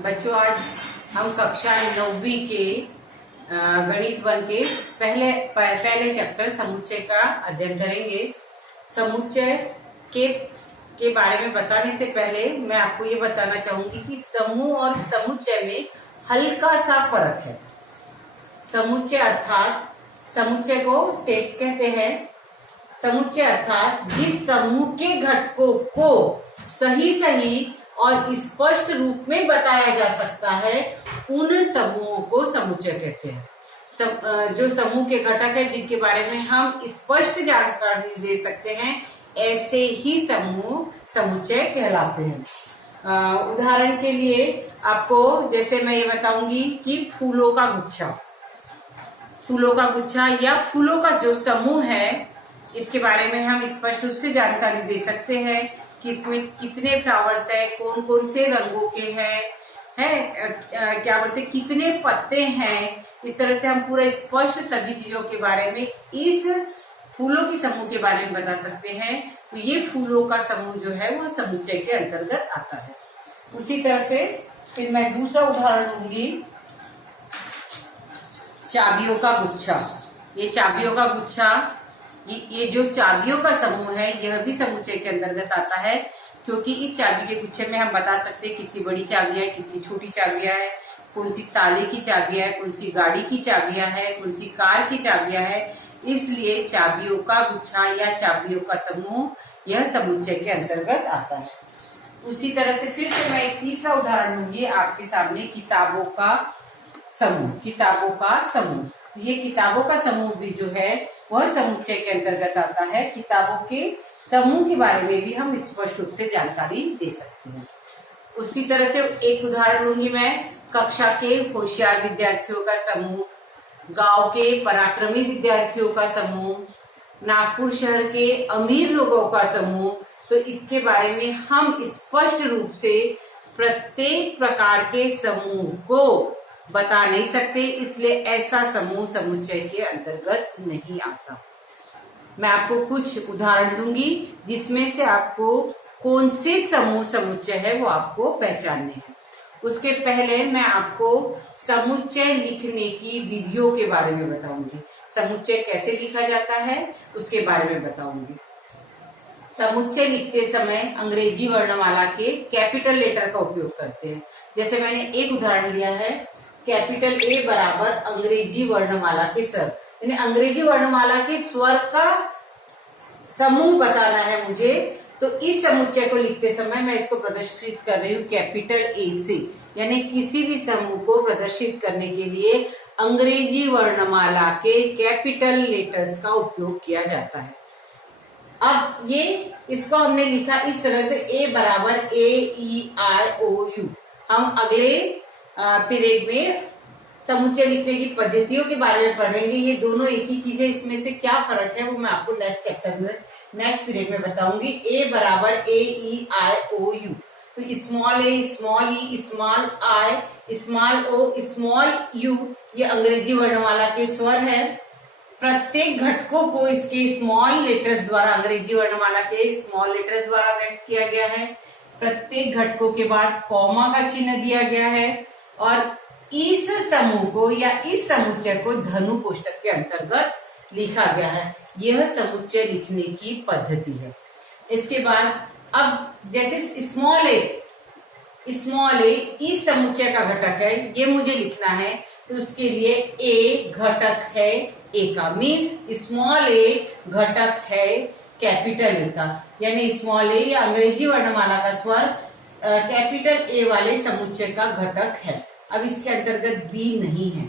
बच्चों, आज हम कक्षा 9वीं के गणित 1 के पहले चैप्टर समुच्चय का अध्ययन करेंगे। समुच्चय के बारे में बताने से पहले मैं आपको ये बताना चाहूंगी कि समूह और समुच्चय में हल्का सा फर्क है। समुच्चय को सेट्स कहते हैं। समुच्चय अर्थात जिस समूह के घटकों को सही और स्पष्ट रूप में बताया जा सकता है, उन समूहों को समुच्चय कहते हैं। जो समूह के घटक है जिनके बारे में हम स्पष्ट जानकारी दे सकते हैं, ऐसे ही समूह समुच्चय कहलाते हैं। उदाहरण के लिए आपको जैसे मैं ये बताऊंगी कि फूलों का गुच्छा या फूलों का जो समूह है, इसके बारे में हम स्पष्ट रूप से जानकारी दे सकते हैं कि इसमें कितने फ्लावर्स है, कौन कौन से रंगों के हैं, क्या बोलते कितने पत्ते हैं। इस तरह से हम पूरा स्पष्ट सभी चीजों के बारे में इस फूलों के समूह के बारे में बता सकते हैं। तो ये फूलों का समूह जो है वो समुच्चय के अंतर्गत आता है। उसी तरह से फिर मैं दूसरा उदाहरण लूंगी, चाबियों का गुच्छा। ये चाबियों का गुच्छा, ये जो चाबियों का समूह है, यह भी समुच्चय के अंतर्गत आता है, क्योंकि इस चाबी के गुच्छे में हम बता सकते हैं कितनी बड़ी चाबियां है, कितनी छोटी चाबियां है, कौन सी ताले की चाबियां है, कौन सी गाड़ी की चाबियां है, कौन सी कार की चाबियां है। इसलिए चाबियों का गुच्छा या चाबियों का समूह यह समुच्चय के अंतर्गत आता है। उसी तरह से फिर से मैं एक तीसरा उदाहरण लूंगी आपके सामने, किताबों का समूह। ये किताबों का समूह भी जो है वह समुच्चय के अंतर्गत आता है। किताबों के समूह के बारे में भी हम स्पष्ट रूप से जानकारी दे सकते हैं। उसी तरह से एक उदाहरण लूंगी मैं, कक्षा के होशियार विद्यार्थियों का समूह, गांव के पराक्रमी विद्यार्थियों का समूह, नागपुर शहर के अमीर लोगों का समूह। तो इसके बारे में हम स्पष्ट रूप से प्रत्येक प्रकार के समूह को बता नहीं सकते, इसलिए ऐसा समूह समुच्चय के अंतर्गत नहीं आता। मैं आपको कुछ उदाहरण दूंगी जिसमें से आपको कौन से समूह समुच्चय है वो आपको पहचानने हैं। उसके पहले मैं आपको समुच्चय लिखने की विधियों के बारे में बताऊंगी। समुच्चय कैसे लिखा जाता है उसके बारे में बताऊंगी। समुच्चय लिखते समय अंग्रेजी वर्णमाला के कैपिटल लेटर का उपयोग करते हैं। जैसे मैंने एक उदाहरण लिया है, कैपिटल ए बराबर अंग्रेजी वर्णमाला के स्वर, यानी अंग्रेजी वर्णमाला के स्वर का समूह बताना है मुझे। तो इस समुच्चय को लिखते समय मैं इसको प्रदर्शित कर रही हूँ कैपिटल ए से, यानी किसी भी समूह को प्रदर्शित करने के लिए अंग्रेजी वर्णमाला के कैपिटल लेटर्स का उपयोग किया जाता है। अब इसको हमने लिखा इस तरह से, ए बराबर AEIOU। हम अगले पीरियड में समुच्चय लिखने की पद्धतियों के बारे में पढ़ेंगे। ये दोनों एक ही चीज है, इसमें से क्या फर्क है वो मैं आपको नेक्स्ट चैप्टर में, नेक्स्ट पीरियड में बताऊंगी। ए बराबर AEIOU। तो small A, small E, small I, small O, small U, ये अंग्रेजी वर्णमाला के स्वर है। प्रत्येक घटकों को इसके स्मॉल लेटर्स द्वारा, अंग्रेजी वर्णमाला के स्मॉल लेटर्स द्वारा व्यक्त किया गया है। प्रत्येक घटकों के बाद कॉमा का चिन्ह दिया गया है और इस समूह को या इस समुच्चय को धनु कोष्ठक के अंतर्गत लिखा गया है। यह समुच्चय लिखने की पद्धति है। इसके बाद अब जैसे स्मॉल ए इस समुच्चय का घटक है, ये मुझे लिखना है, तो उसके लिए ए घटक है ए का, मीन्स स्मॉल ए घटक है कैपिटल ए का, यानी स्मॉल ए या अंग्रेजी वर्णमाला का स्वर कैपिटल ए वाले समुच्चय का घटक है। अब इसके अंतर्गत बी नहीं है,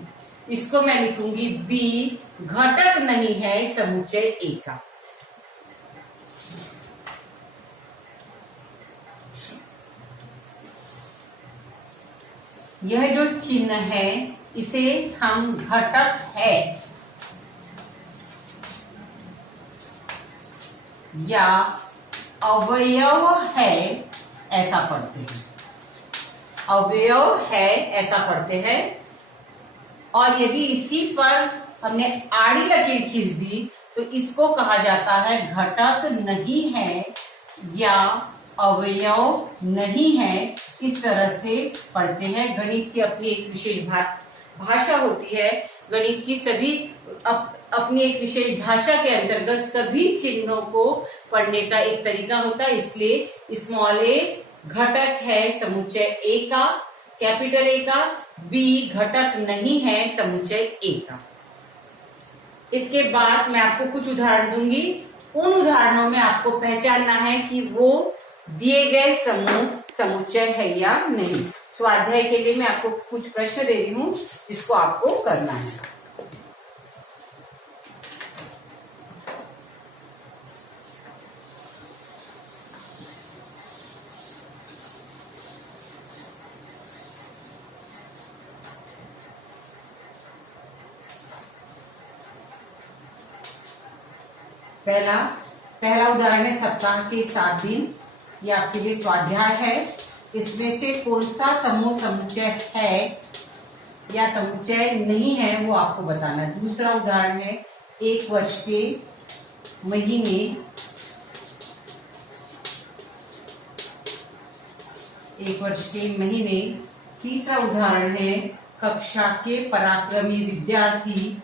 इसको मैं लिखूंगी बी घटक नहीं है समुच्चय ए का। यह जो चिन्ह है इसे हम घटक है या अवयव है ऐसा पढ़ते हैं। अवयव है ऐसा पढ़ते हैं। और यदि इसी पर हमने आड़ी लकीर खींच दी तो इसको कहा जाता है घटक नहीं है या अवयव नहीं है, इस तरह से पढ़ते हैं। गणित की अपनी एक विशेष भाषा होती है। गणित की सभी अपनी एक विशेष भाषा के अंतर्गत सभी चिन्हों को पढ़ने का एक तरीका होता है। इसलिए स्मॉल ए घटक है समुच्चय ए का, कैपिटल ए का। बी घटक नहीं है समुच्चय ए का। इसके बाद मैं आपको कुछ उदाहरण दूंगी। उन उदाहरणों में आपको पहचानना है कि वो दिए गए समुच्चय है या नहीं। स्वाध्याय के लिए मैं आपको कुछ प्रश्न दे रही हूं जिसको आपको करना है। पहला उदाहरण है सप्ताह के 7 दिन। ये आपके लिए स्वाध्याय है। इसमें से कौन सा समूह समुच्चय है या समुच्चय नहीं है वो आपको बताना है। दूसरा उदाहरण है 1 वर्ष के महीने। 1 वर्ष के महीने। तीसरा उदाहरण है कक्षा के पराक्रमी विद्यार्थी।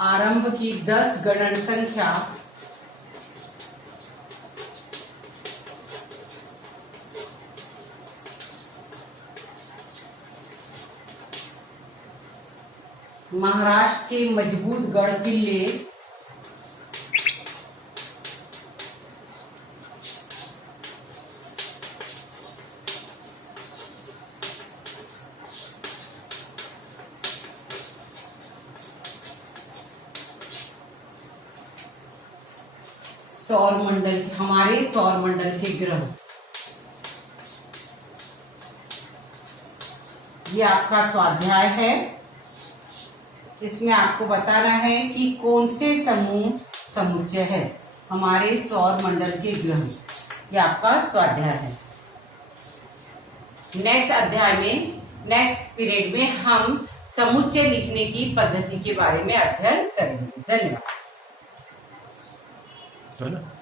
आरंभ की 10 गणन संख्या। महाराष्ट्र के मजबूत गढ़ किले। सौर मंडल, हमारे सौर मंडल के ग्रह। ये आपका स्वाध्याय है। इसमें आपको बताना है कि कौन से समूह समुच्चय है हमारे सौर मंडल के ग्रह। ये आपका स्वाध्याय है। नेक्स्ट अध्याय में, नेक्स्ट पीरियड में हम समुच्चय लिखने की पद्धति के बारे में अध्ययन करेंगे। धन्यवाद।